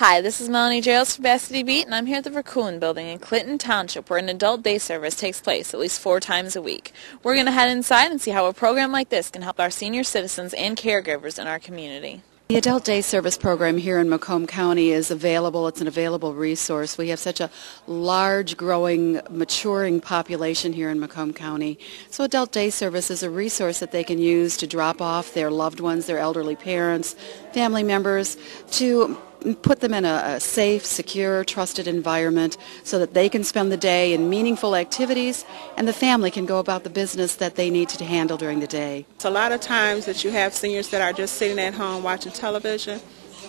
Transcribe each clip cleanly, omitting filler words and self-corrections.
Hi, this is Melanie Jearlds for Basket Beat, and I'm here at the Raccoon Building in Clinton Township, where an adult day service takes place at least 4 times a week. We're going to head inside and see how a program like this can help our senior citizens and caregivers in our community. The Adult Day Service Program here in Macomb County is available. It's an available resource. We have such a large, growing, maturing population here in Macomb County. So Adult Day Service is a resource that they can use to drop off their loved ones, their elderly parents, family members, to put them in a safe, secure, trusted environment so that they can spend the day in meaningful activities and the family can go about the business that they need to handle during the day. It's a lot of times that you have seniors that are just sitting at home watching television,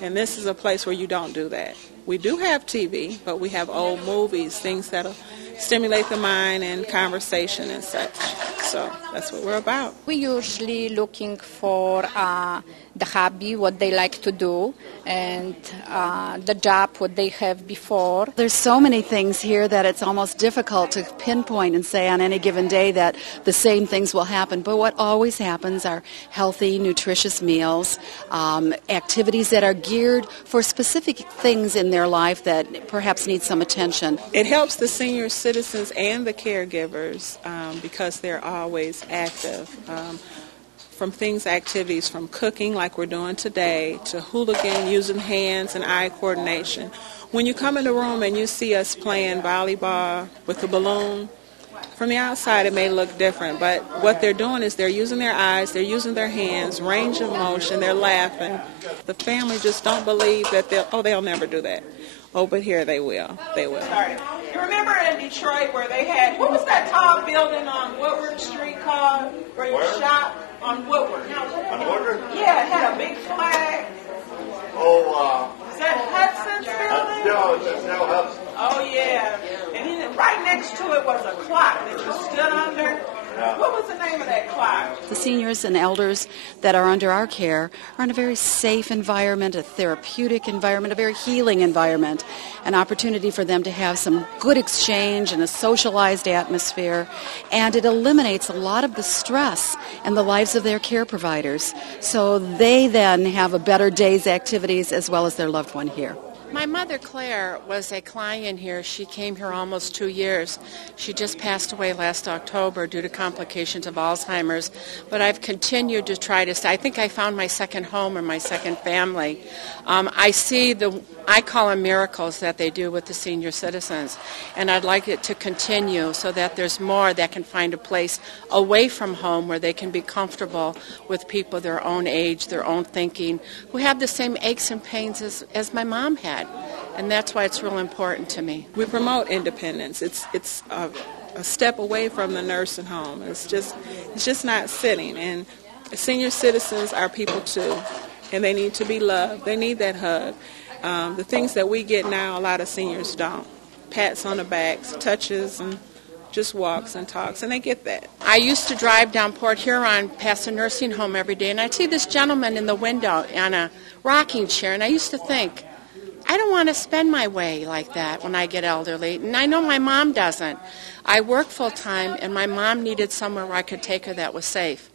and this is a place where you don't do that. We do have TV, but we have old movies, things that'll stimulate the mind and conversation and such. So that's what we're about. We're usually looking for the hobby, what they like to do, and the job, what they have before. There's so many things here that it's almost difficult to pinpoint and say on any given day that the same things will happen. But what always happens are healthy, nutritious meals, activities that are geared for specific things in their life that perhaps need some attention. It helps the senior citizens and the caregivers because they're always active. From activities from cooking like we're doing today to hooligan, using hands and eye coordination. When you come in the room and you see us playing volleyball with a balloon, from the outside it may look different, but what they're doing is they're using their eyes, they're using their hands, range of motion, they're laughing. The family just don't believe that they'll never do that. Oh, but here they will. They will. You remember in Detroit where they had, what was that tall building on Woodward Street called, where you shop on Woodward? On Woodward? Yeah, it had a big flag. Oh, Is that Hudson's building? no, it's no Hudson. Oh, yeah. And then right next to it was a clock that you stood under. Yeah. What was the name of that clock? The seniors and elders that are under our care are in a very safe environment, a therapeutic environment, a very healing environment, an opportunity for them to have some good exchange and a socialized atmosphere, and it eliminates a lot of the stress in the lives of their care providers, so they then have a better day's activities as well as their loved one here. My mother, Claire, was a client here. She came here almost 2 years. She just passed away last October due to complications of Alzheimer's, but I've continued to try to stay. I think I found my second home or my second family. I call them miracles that they do with the senior citizens, and I'd like it to continue so that there's more that can find a place away from home where they can be comfortable with people their own age, their own thinking, who have the same aches and pains as my mom had, and that's why it's real important to me. We promote independence. It's a step away from the nursing home. It's just not sitting, and senior citizens are people too, and they need to be loved. They need that hug. The things that we get now, a lot of seniors don't. Pats on the backs, touches, and just walks and talks, and they get that. I used to drive down Port Huron past a nursing home every day, and I'd see this gentleman in the window on a rocking chair, and I used to think, I don't want to spend my way like that when I get elderly, and I know my mom doesn't. I work full-time, and my mom needed somewhere where I could take her that was safe.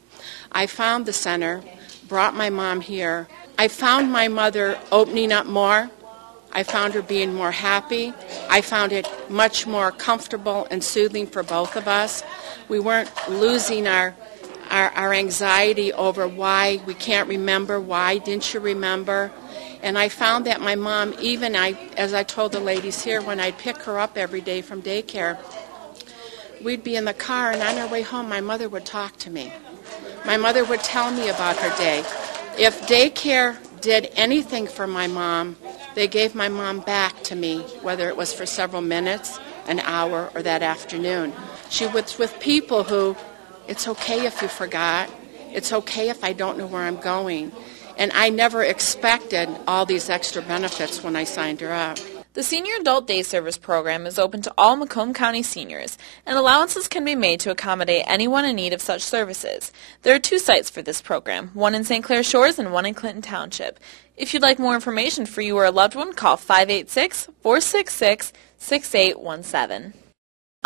I found the center, brought my mom here. I found my mother opening up more. I found her being more happy. I found it much more comfortable and soothing for both of us. We weren't losing our anxiety over why we can't remember, why didn't you remember? And I found that my mom, as I told the ladies here, when I'd pick her up every day from daycare, we'd be in the car, and on our way home, my mother would talk to me. My mother would tell me about her day. If daycare did anything for my mom, they gave my mom back to me, whether it was for several minutes, an hour, or that afternoon. She was with people who, it's okay if you forgot. It's okay if I don't know where I'm going. And I never expected all these extra benefits when I signed her up. The Senior Adult Day Service Program is open to all Macomb County seniors, and allowances can be made to accommodate anyone in need of such services. There are 2 sites for this program, one in St. Clair Shores and one in Clinton Township. If you'd like more information for you or a loved one, call 586-466-6817.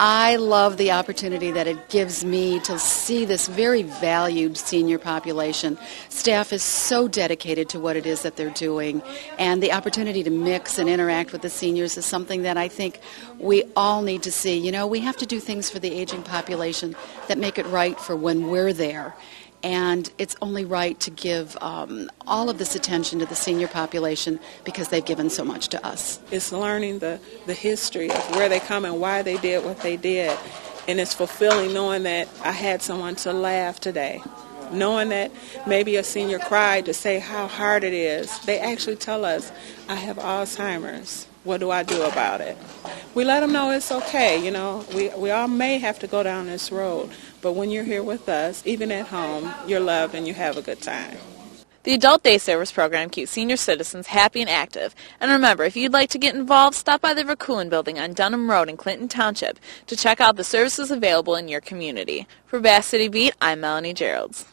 I love the opportunity that it gives me to see this very valued senior population. Staff is so dedicated to what it is that they're doing, and the opportunity to mix and interact with the seniors is something that I think we all need to see. You know, we have to do things for the aging population that make it right for when we're there. And it's only right to give all of this attention to the senior population because they've given so much to us. It's learning the history of where they come and why they did what they did. And it's fulfilling knowing that I had someone to laugh today. Knowing that maybe a senior cried to say how hard it is. They actually tell us, I have Alzheimer's. What do I do about it? We let them know it's okay. You know, we all may have to go down this road, but when you're here with us, even at home, you're loved and you have a good time. The Adult Day Service program keeps senior citizens happy and active. And remember, if you'd like to get involved, stop by the Verkulen building on Dunham Road in Clinton Township to check out the services available in your community. For Bass City Beat, I'm Melanie Jearlds.